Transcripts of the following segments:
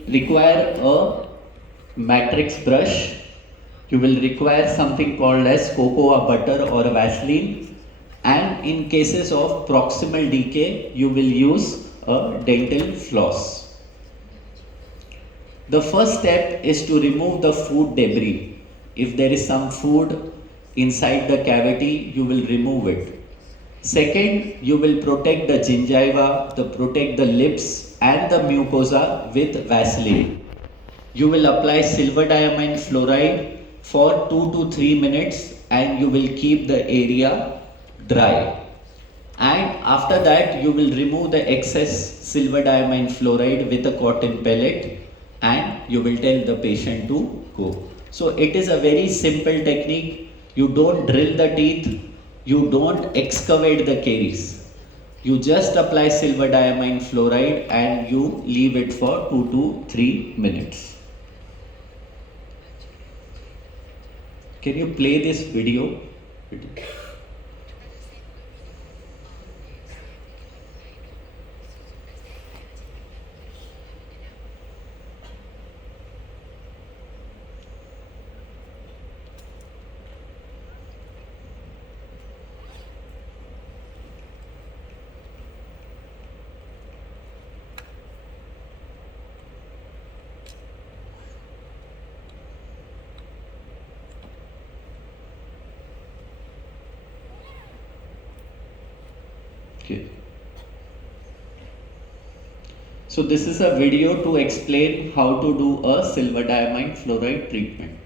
require a matrix brush. You will require something called as cocoa butter or Vaseline, and in cases of proximal decay you will use a dental floss. The first step is to remove the food debris. If there is some food inside the cavity, you will remove it. Second, you will protect the gingiva, protect the lips and the mucosa with Vaseline. You will apply silver diamine fluoride for 2 to 3 minutes and you will keep the area dry. And after that, you will remove the excess silver diamine fluoride with a cotton pellet and you will tell the patient to go. So it is a very simple technique. You don't drill the teeth, you don't excavate the caries. You just apply silver diamine fluoride and you leave it for 2 to 3 minutes. Can you play this video? Okay. So this is a video to explain how to do a silver diamine fluoride treatment.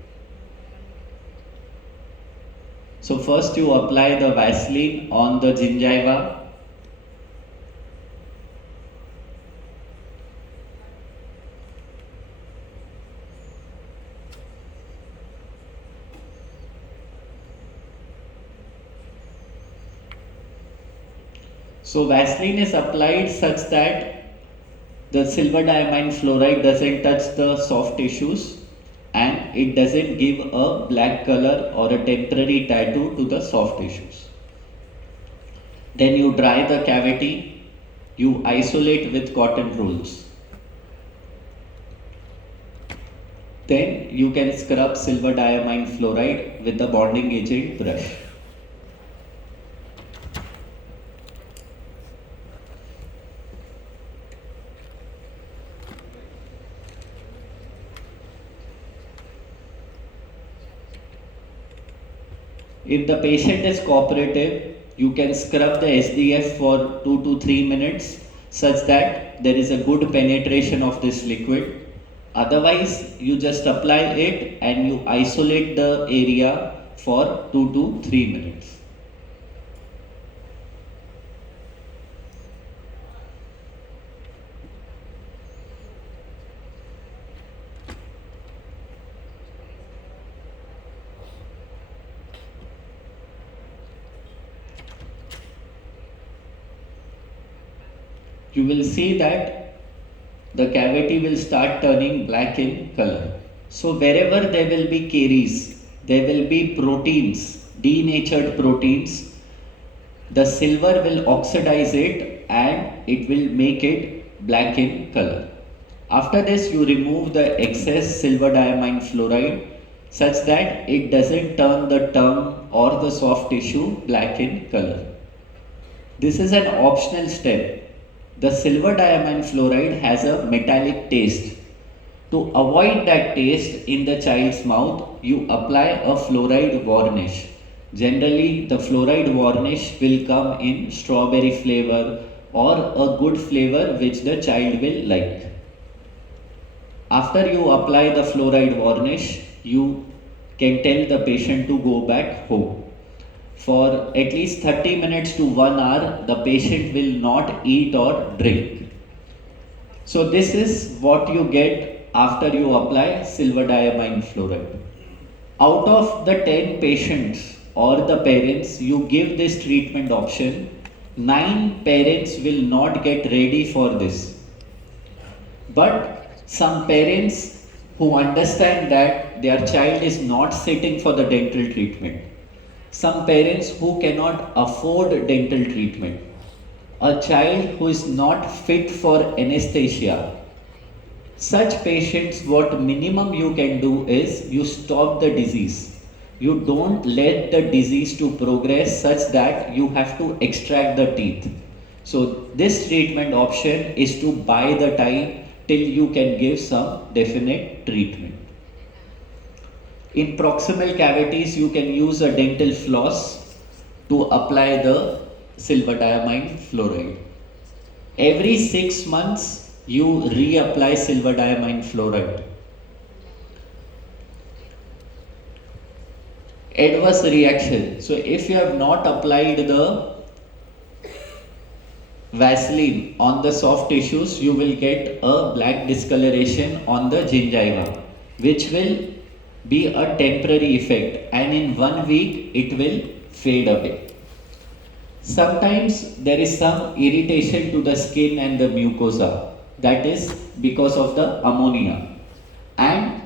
So first you apply the Vaseline on the gingiva. So Vaseline is applied such that the silver diamine fluoride doesn't touch the soft tissues and it doesn't give a black color or a temporary tattoo to the soft tissues. Then you dry the cavity, you isolate with cotton rolls. Then you can scrub silver diamine fluoride with the bonding agent brush. If the patient is cooperative, you can scrub the SDF for 2 to 3 minutes such that there is a good penetration of this liquid. Otherwise, you just apply it and you isolate the area for 2 to 3 minutes. You will see that the cavity will start turning black in color. So wherever there will be caries, there will be proteins, denatured proteins. The silver will oxidize it and it will make it black in color. After this, you remove the excess silver diamine fluoride such that it doesn't turn the tongue or the soft tissue black in color. This is an optional step. The silver diamine fluoride has a metallic taste. To avoid that taste in the child's mouth, you apply a fluoride varnish. Generally, the fluoride varnish will come in strawberry flavor or a good flavor which the child will like. After you apply the fluoride varnish, you can tell the patient to go back home. For at least 30 minutes to 1 hour, the patient will not eat or drink. So this is what you get after you apply silver diamine fluoride. Out of the 10 patients or the parents you give this treatment option, 9 parents will not get ready for this. But some parents who understand that their child is not sitting for the dental treatment, some parents who cannot afford dental treatment, a child who is not fit for anesthesia, Such patients, what minimum you can do is you stop the disease. You don't let the disease to progress such that you have to extract the teeth. So this treatment option is to buy the time till you can give some definite treatment. In proximal cavities, you can use a dental floss to apply the silver diamine fluoride. Every 6 months, you reapply silver diamine fluoride. Adverse reaction. So if you have not applied the Vaseline on the soft tissues, you will get a black discoloration on the gingiva, which will be a temporary effect, and in 1 week it will fade away. Sometimes there is some irritation to the skin and the mucosa, that is because of the ammonia. And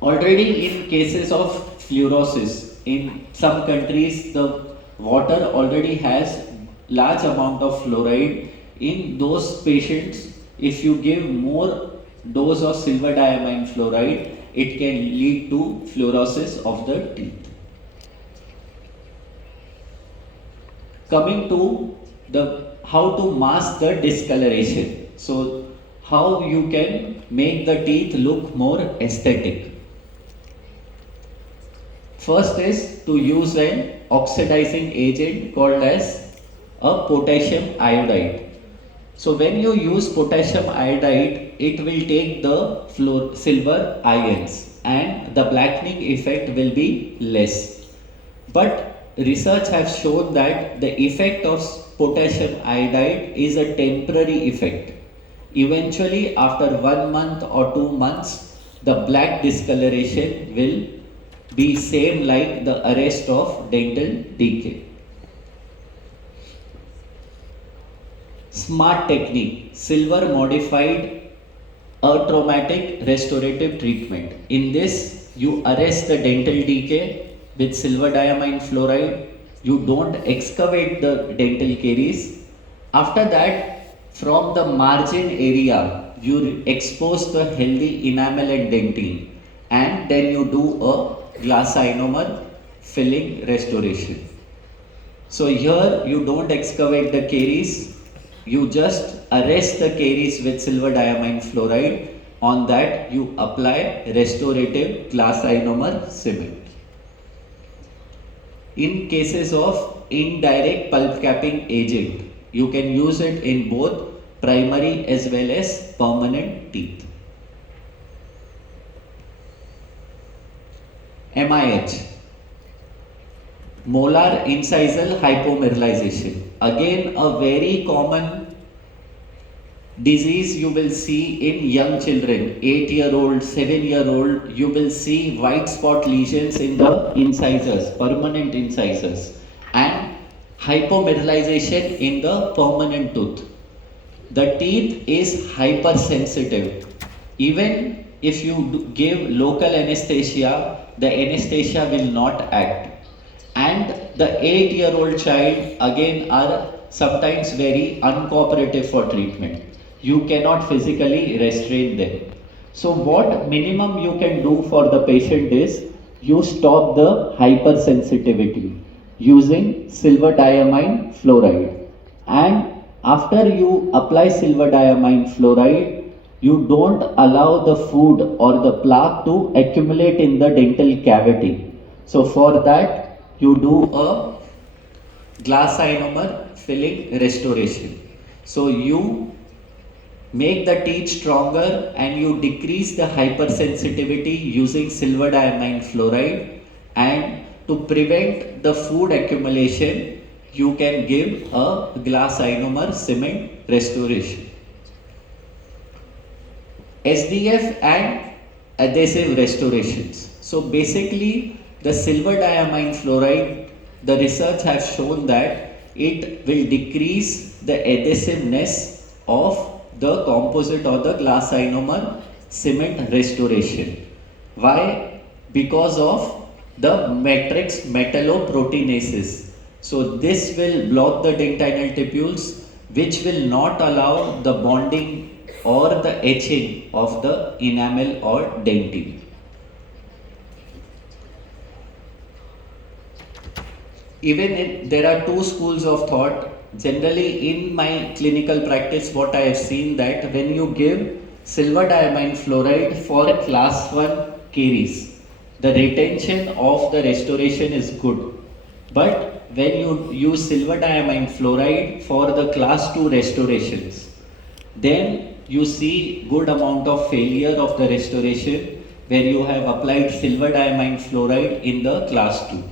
already in cases of fluorosis, in some countries the water already has large amount of fluoride. In those patients, if you give more dose of silver diamine fluoride, it can lead to fluorosis of the teeth. Coming to the how to mask the discoloration. So how you can make the teeth look more aesthetic. First is to use an oxidizing agent called as a potassium iodide. So when you use potassium iodide, it will take the silver ions and the blackening effect will be less. But research has shown that the effect of potassium iodide is a temporary effect. Eventually, after 1 month or 2 months, the black discoloration will be same like the arrest of dental decay. Smart technique, silver modified atraumatic restorative treatment. In this, you arrest the dental decay with silver diamine fluoride. You don't excavate the dental caries. After that, from the margin area, you expose the healthy enamel and dentine, and then you do a glass ionomer filling restoration. So here you don't excavate the caries, you just arrest the caries with silver diamine fluoride. On that you apply restorative glass ionomer cement. In cases of indirect pulp capping agent, you can use it in both primary as well as permanent teeth. MIH, molar incisal hypomineralization. Again, a very common disease you will see in young children, 8-year-old, 7-year-old. You will see white spot lesions in the incisors, permanent incisors, and hypomineralization in the permanent tooth. The teeth is hypersensitive. Even if you give local anesthesia, the anesthesia will not act. And the 8-year-old child again are sometimes very uncooperative for treatment. You cannot physically restrain them. So what minimum you can do for the patient is you stop the hypersensitivity using silver diamine fluoride. And after you apply silver diamine fluoride, you don't allow the food or the plaque to accumulate in the dental cavity. So for that, you do a glass ionomer filling restoration. So you make the teeth stronger and you decrease the hypersensitivity using silver diamine fluoride, and to prevent the food accumulation, you can give a glass ionomer cement restoration. SDF and adhesive restorations. So basically, the silver diamine fluoride, the research has shown that it will decrease the adhesiveness of the composite or the glass ionomer cement restoration. Why? Because of the matrix metalloproteinases. So this will block the dentinal tubules, which will not allow the bonding or the etching of the enamel or dentin. There are two schools of thought. Generally, in my clinical practice, what I have seen that when you give silver diamine fluoride for class 1 caries, the retention of the restoration is good. But when you use silver diamine fluoride for the class 2 restorations, then you see good amount of failure of the restoration where you have applied silver diamine fluoride in the class 2.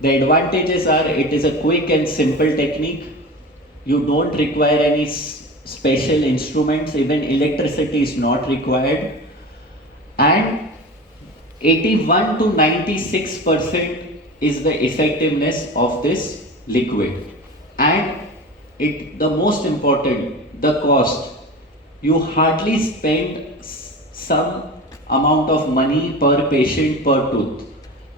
The advantages are it is a quick and simple technique. You don't require any special instruments, even electricity is not required. And 81 to 96% is the effectiveness of this liquid. And the most important, the cost. You hardly spend some amount of money per patient per tooth,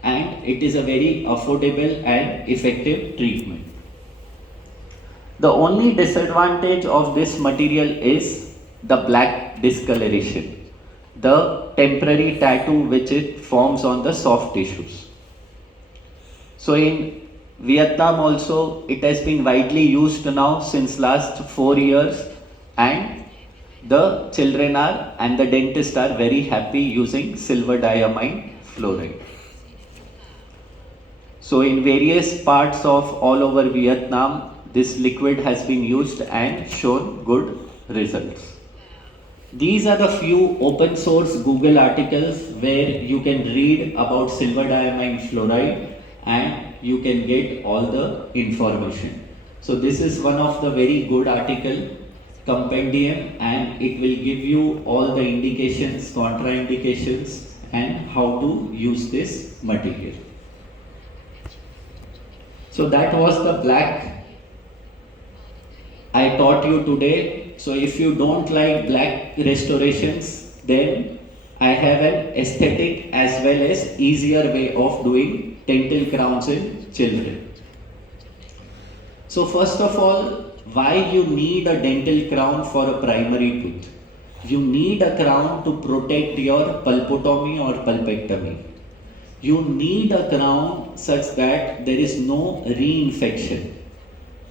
and it is a very affordable and effective treatment. The only disadvantage of this material is the black discoloration, the temporary tattoo which it forms on the soft tissues. So in Vietnam also it has been widely used now since last 4 years, and the children are and the dentists are very happy using silver diamine fluoride. So in various parts of all over Vietnam, this liquid has been used and shown good results. These are the few open source Google articles where you can read about silver diamine fluoride and you can get all the information. So this is one of the very good article compendium, and it will give you all the indications, contraindications, and how to use this material. So that was the black I taught you today. So if you don't like black restorations, then I have an aesthetic as well as easier way of doing dental crowns in children. So first of all, why you need a dental crown for a primary tooth? You need a crown to protect your pulpotomy or pulpectomy. You need a crown such that there is no reinfection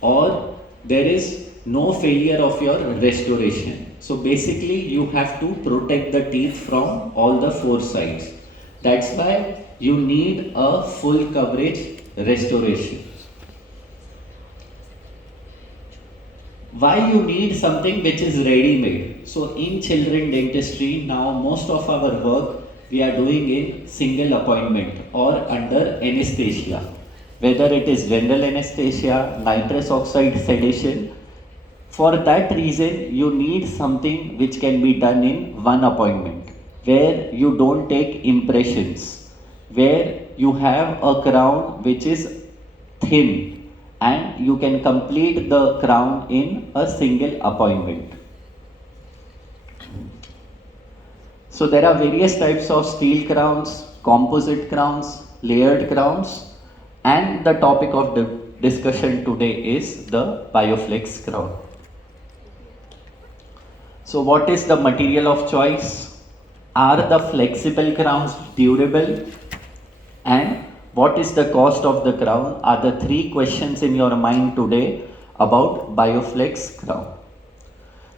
or there is no failure of your restoration. So basically you have to protect the teeth from all the four sides. That's why you need a full coverage restoration. Why you need something which is ready-made? So in children dentistry now most of our work we are doing in single appointment or under anesthesia. Whether it is general anesthesia, nitrous oxide sedation, for that reason you need something which can be done in one appointment, where you don't take impressions, where you have a crown which is thin and you can complete the crown in a single appointment. So there are various types of steel crowns, composite crowns, layered crowns, and the topic of the discussion today is the BioFlex crown. So what is the material of choice? Are the flexible crowns durable? And what is the cost of the crown? Are the three questions in your mind today about BioFlex crown.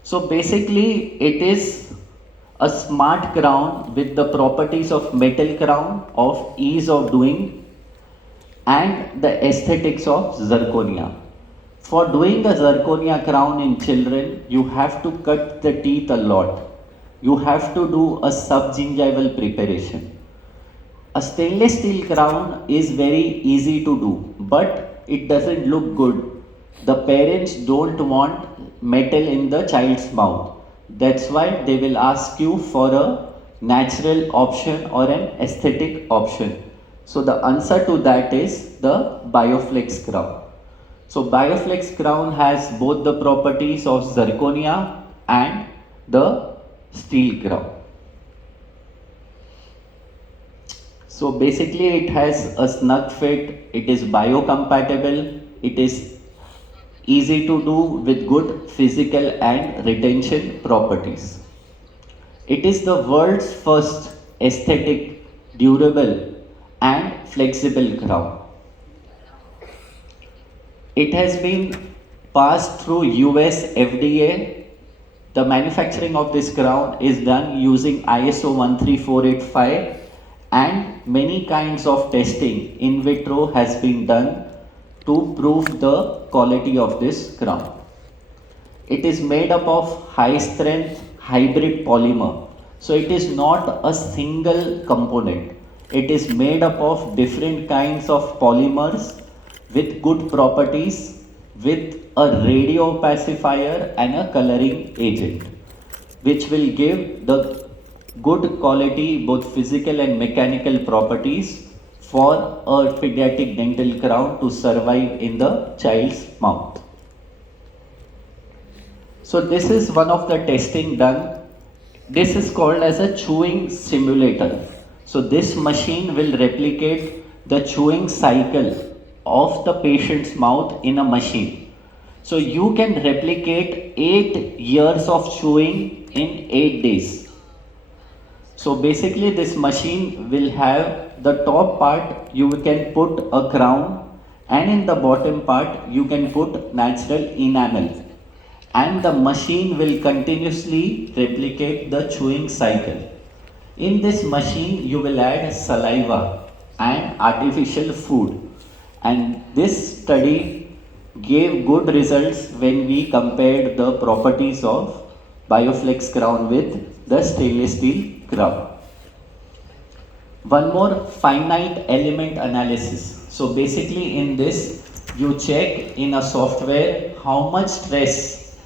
So basically it is a smart crown with the properties of metal crown, of ease of doing, and the aesthetics of zirconia. For doing a zirconia crown in children, you have to cut the teeth a lot. You have to do a subgingival preparation. A stainless steel crown is very easy to do, but it doesn't look good. The parents don't want metal in the child's mouth. That's why they will ask you for a natural option or an aesthetic option. So the answer to that is the BioFlex crown. So BioFlex crown has both the properties of zirconia and the steel crown. So basically it has a snug fit, it is biocompatible, it is easy to do with good physical and retention properties. It is the world's first aesthetic, durable, and flexible crown. It has been passed through US FDA. The manufacturing of this crown is done using ISO 13485, and many kinds of testing in vitro has been done to prove the quality of this crown. It is made up of high strength hybrid polymer. So it is not a single component. It is made up of different kinds of polymers with good properties, with a radio pacifier and a coloring agent, which will give the good quality both physical and mechanical properties for a pediatric dental crown to survive in the child's mouth. So this is one of the testing done. This is called as a chewing simulator. So this machine will replicate the chewing cycle of the patient's mouth in a machine. So you can replicate 8 years of chewing in 8 days. So basically this machine will have the top part you can put a crown, and in the bottom part you can put natural enamel, and the machine will continuously replicate the chewing cycle. In this machine you will add saliva and artificial food, and this study gave good results when we compared the properties of Bioflex crown with the stainless steel crown. One more, finite element analysis. So basically in this you check in a software how much stress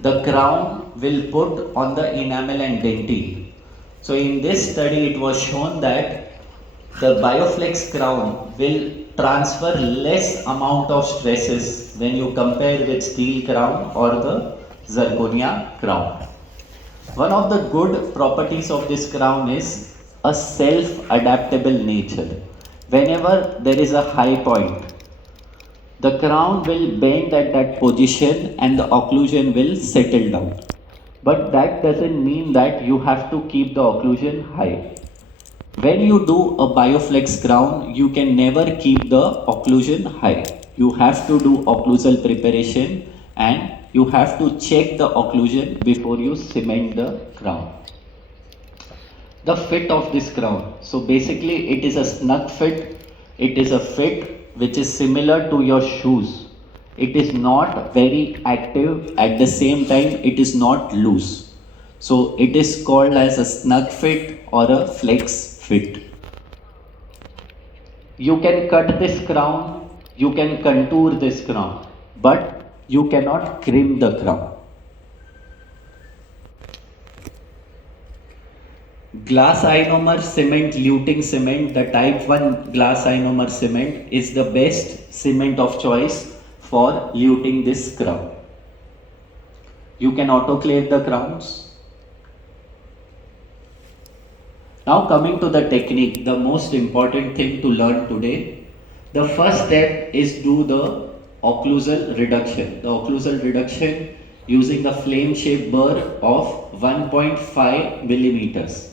the crown will put on the enamel and dentine. So in this study it was shown that the Bioflex crown will transfer less amount of stresses when you compare with steel crown or the zirconia crown. One of the good properties of this crown is a self-adaptable nature. Whenever there is a high point, the crown will bend at that position and the occlusion will settle down. But that doesn't mean that you have to keep the occlusion high. When you do a Bioflex crown, you can never keep the occlusion high. You have to do occlusal preparation and you have to check the occlusion before you cement the crown. The fit of this crown. So basically it is a snug fit. It is a fit which is similar to your shoes. It is not very active, at the same time it is not loose. So it is called as a snug fit or a flex fit. You can cut this crown, you can contour this crown, but you cannot crimp the crown. Glass ionomer cement, luting cement, the type 1 glass ionomer cement is the best cement of choice for luting this crown. You can autoclave the crowns. Now coming to the technique, the most important thing to learn today. The first step is do the occlusal reduction. The occlusal reduction using a flame shaped burr of 1.5 millimeters.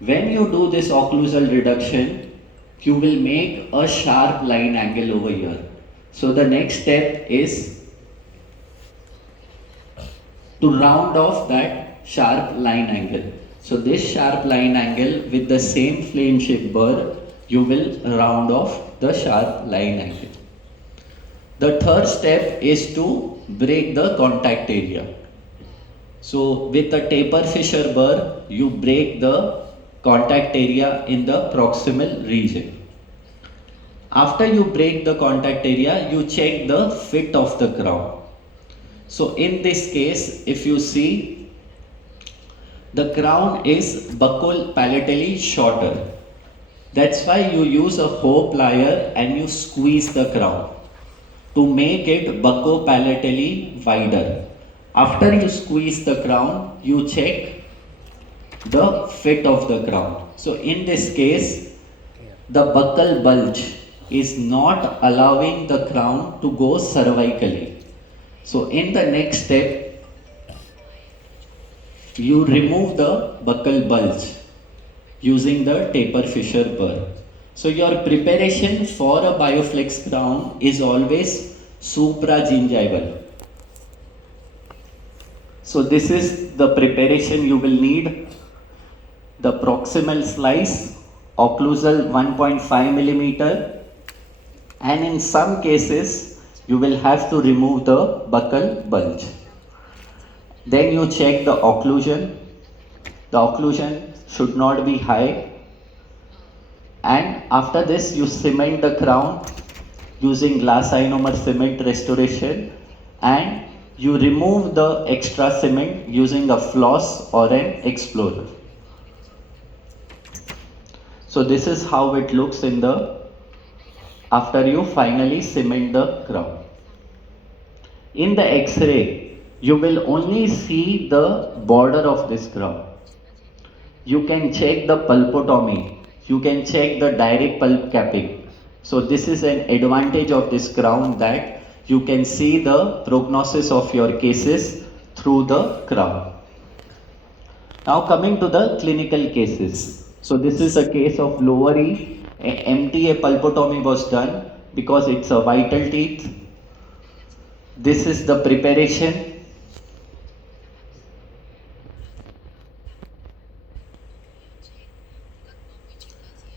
When you do this occlusal reduction, you will make a sharp line angle over here. So the next step is to round off that sharp line angle. So this sharp line angle with the same flame shaped burr, you will round off the sharp line angle. The third step is to break the contact area. So with a taper fisher burr, you break the contact area in the proximal region. After you break the contact area, you check the fit of the crown. So in this case, if you see, the crown is buccopalatally shorter. That's why you use a hoe plier and you squeeze the crown to make it buccopalatally wider. After you squeeze the crown, you check the fit of the crown. So in this case, the buccal bulge is not allowing the crown to go cervically. So in the next step, you remove the buccal bulge using the taper Fisher burr. So your preparation for a Bioflex crown is always supragingival. So this is the preparation you will need. The proximal slice, occlusal 1.5 millimeter, and in some cases you will have to remove the buccal bulge. Then you check the occlusion. The occlusion should not be high, and after this you cement the crown using glass ionomer cement restoration, and you remove the extra cement using a floss or an explorer. So this is how it looks in the after you finally cement the crown. In the X-ray, you will only see the border of this crown. You can check the pulpotomy. You can check the direct pulp capping. So this is an advantage of this crown, that you can see the prognosis of your cases through the crown. Now coming to the clinical cases. So this is a case of lower E. MTA pulpotomy was done because it's a vital teeth. This is the preparation.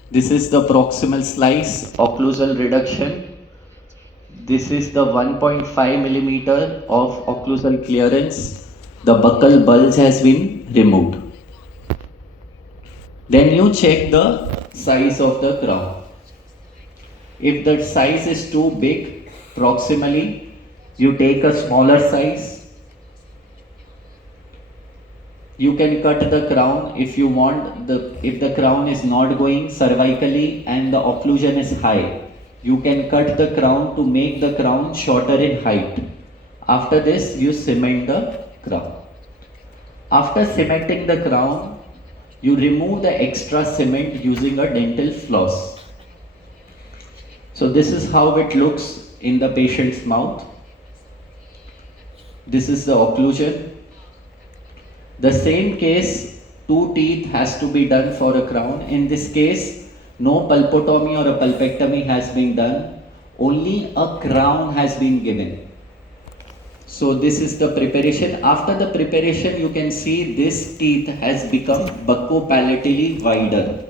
This is the proximal slice, occlusal reduction. This is the 1.5 millimeter of occlusal clearance. The buccal bulge has been removed. Then you check the size of the crown. If the size is too big proximally, you take a smaller size. You can cut the crown if you want. If the crown is not going cervically and the occlusion is high, you can cut the crown to make the crown shorter in height. After this, you cement the crown. After cementing the crown, you remove the extra cement using a dental floss. So this is how it looks in the patient's mouth. This is the occlusion. The same case, 2 teeth has to be done for a crown. In this case, no pulpotomy or a pulpectomy has been done. Only a crown has been given. So this is the preparation. After the preparation, you can see this teeth has become buccopalatally wider.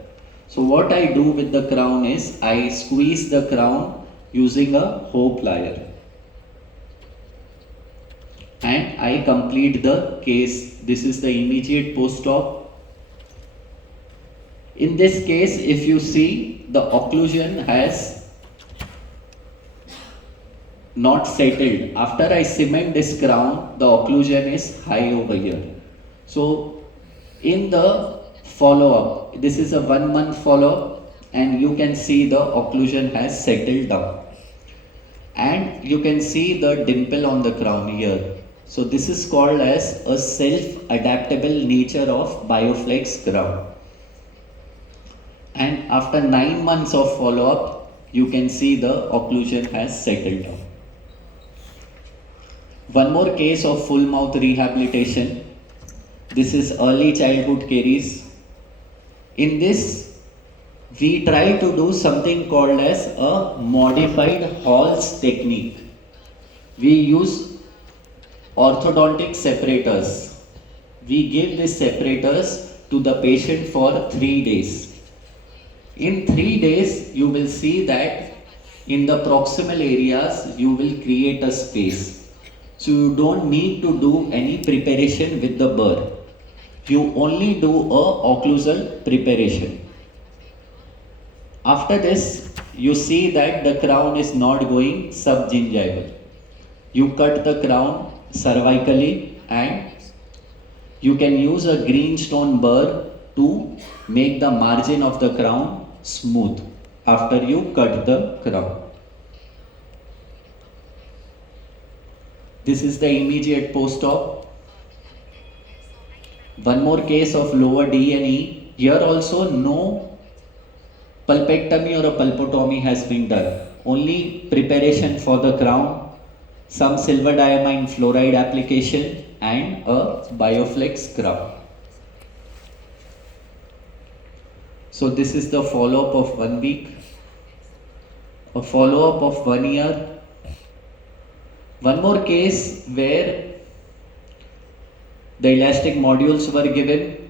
So what I do with the crown is, I squeeze the crown using a hoe plier. And I complete the case. This is the immediate post-op. In this case, if you see, the occlusion has not settled. After I cement this crown, the occlusion is high over here. So in the follow-up, this is a 1 month follow-up, and you can see the occlusion has settled down. And you can see the dimple on the crown here. So this is called as a self-adaptable nature of Bioflex crown. And after 9 months of follow-up, you can see the occlusion has settled down. One more case of full mouth rehabilitation. This is early childhood caries. In this, we try to do something called as a modified Hall's technique. We use orthodontic separators. We give these separators to the patient for 3 days. In 3 days, you will see that in the proximal areas, you will create a space. So you don't need to do any preparation with the burr. You only do a occlusal preparation. After this, you see that the crown is not going subgingival. You cut the crown cervically, and you can use a greenstone burr to make the margin of the crown smooth after you cut the crown. This is the immediate post-op. One more case of lower D and E. Here also no pulpectomy or a pulpotomy has been done. Only preparation for the crown. some silver diamine fluoride application, and a Bioflex crown. So this is the follow-up of 1 week, a follow-up of 1 year, one more case where the elastic modules were given,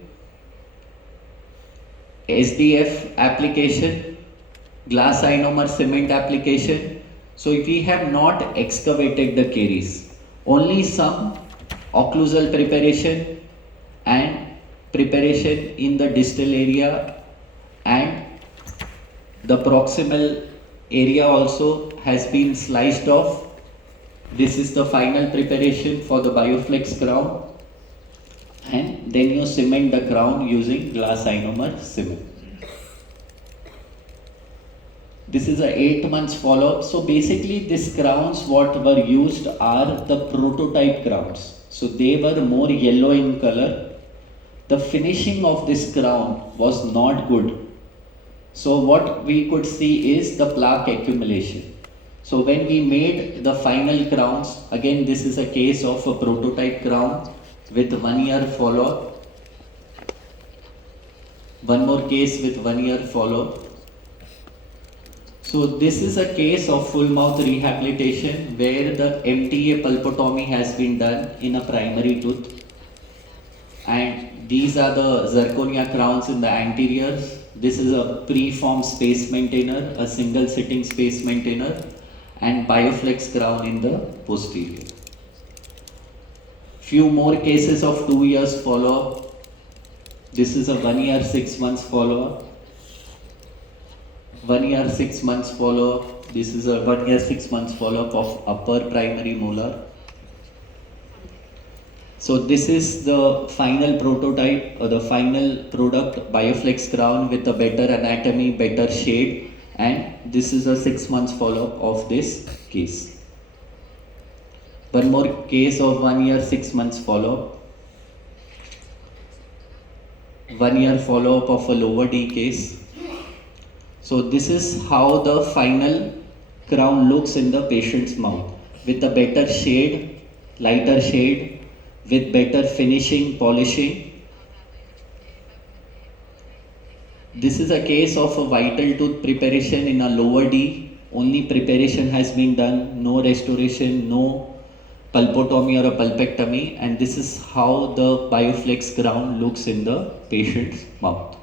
SDF application, glass ionomer cement application. So if we have not excavated the caries, only some occlusal preparation and preparation in the distal area, and the proximal area also has been sliced off. This is the final preparation for the Bioflex crown, and then you cement the crown using glass ionomer cement. This is a 8 months follow-up. So basically these crowns what were used are the prototype crowns. So they were more yellow in color. The finishing of this crown was not good. So what we could see is the plaque accumulation. So when we made the final crowns, again this is a case of a prototype crown with 1 year follow-up. One more case with 1 year follow-up. So this is a case of full mouth rehabilitation where the MTA pulpotomy has been done in a primary tooth. And these are the zirconia crowns in the anteriors. This is a preformed space maintainer, a single sitting space maintainer, and Bioflex crown in the posterior. Few more cases of 2 years follow-up. This is a 1 year 6 months follow-up. 1 year 6 months follow-up. This is a 1 year 6 months follow-up of upper primary molar. So this is the final prototype or the final product, Bioflex crown with a better anatomy, better shade, and this is a 6 months follow-up of this case. One more case of 1 year 6 months follow-up. 1 year follow-up of a lower D case. So this is how the final crown looks in the patient's mouth with a better shade, lighter shade, with better finishing, polishing. This is a case of a vital tooth preparation in a lower D. Only preparation has been done, no restoration, no pulpotomy or a pulpectomy, and this is how the Bioflex crown looks in the patient's mouth.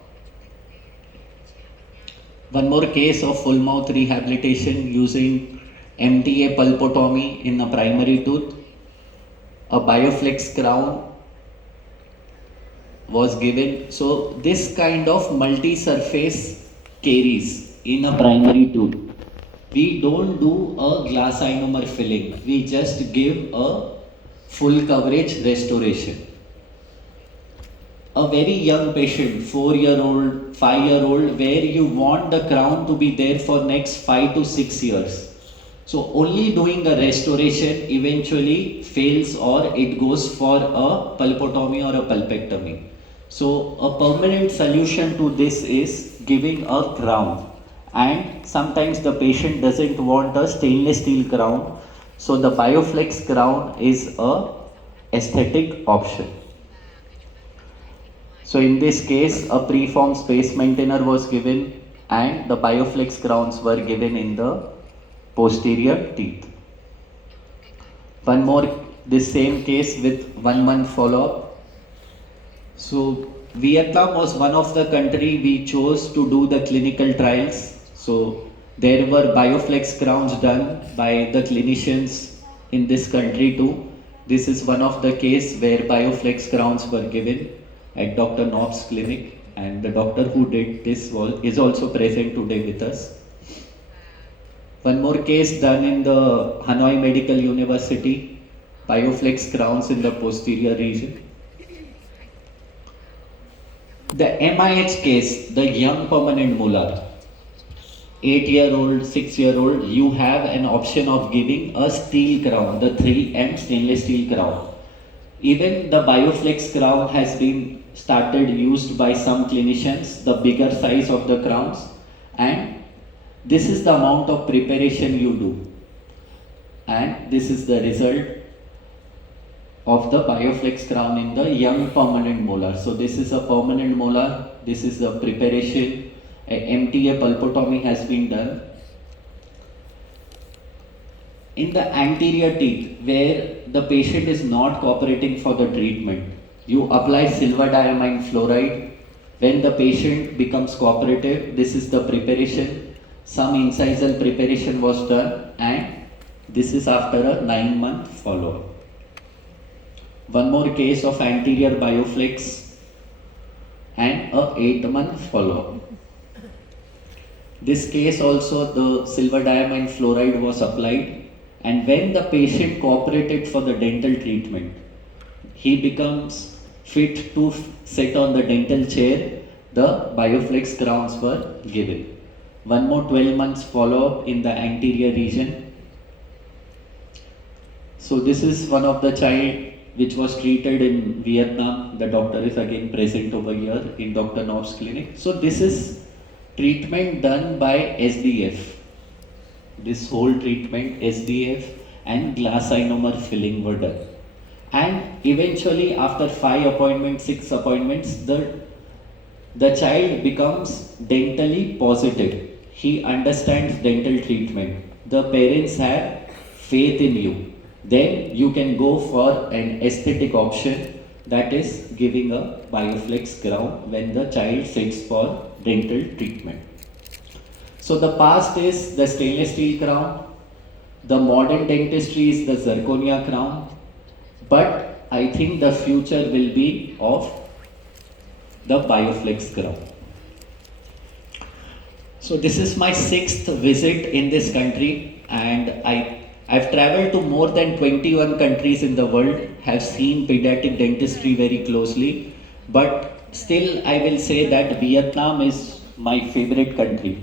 One more case of full mouth rehabilitation using MTA pulpotomy in a primary tooth. A Bioflex crown was given. So this kind of multi-surface caries in a primary tooth, we don't do a glass ionomer filling. We just give a full coverage restoration. A very young patient, 4-year-old, 5-year-old, where you want the crown to be there for next 5 to 6 years. So only doing a restoration eventually fails or it goes for a pulpotomy or a pulpectomy. So a permanent solution to this is giving a crown, and sometimes the patient doesn't want a stainless steel crown. So the Bioflex crown is a aesthetic option. So in this case, a preformed space maintainer was given and the Bioflex crowns were given in the posterior teeth. One more, this same case with 1 month follow-up. So Vietnam was one of the country we chose to do the clinical trials. So there were Bioflex crowns done by the clinicians in this country too. This is one of the case where Bioflex crowns were given at Dr. Knopf's clinic, and the doctor who did this is also present today with us. One more case done in the Hanoi Medical University, Bioflex crowns in the posterior region. The MIH case, the young permanent molar, 8-year-old, 6-year-old, you have an option of giving a steel crown, the 3M stainless steel crown. Even the Bioflex crown has been started used by some clinicians, the bigger size of the crowns, and this is the amount of preparation you do. and this is the result of the Bioflex crown in the young permanent molar. So this is a permanent molar, this is the preparation, a MTA pulpotomy has been done. In the anterior teeth, where the patient is not cooperating for the treatment, you apply silver diamine fluoride. When the patient becomes cooperative, this is the preparation. Some incisal preparation was done, and this is after a 9-month follow-up. One more case of anterior bioflex and a 8-month follow-up. This case also the silver diamine fluoride was applied, and when the patient cooperated for the dental treatment, he becomes fit to sit on the dental chair, the bioflex crowns were given. One more 12 months follow-up in the anterior region. So this is one of the child which was treated in Vietnam. The doctor is again present over here in Dr. Nor's clinic. So this is treatment done by SDF. This whole treatment, SDF and glass ionomer filling were done. And eventually after 5 appointments, 6 appointments, the child becomes dentally positive. He understands dental treatment. The parents have faith in you. Then you can go for an aesthetic option, that is giving a bioflex crown when the child sits for dental treatment. So the past is the stainless steel crown, the modern dentistry is the zirconia crown, but I think the future will be of the bioflex crown. So this is my 6th visit in this country, and I've traveled to more than 21 countries in the world, have seen pediatric dentistry very closely, but still I will say that Vietnam is my favorite country.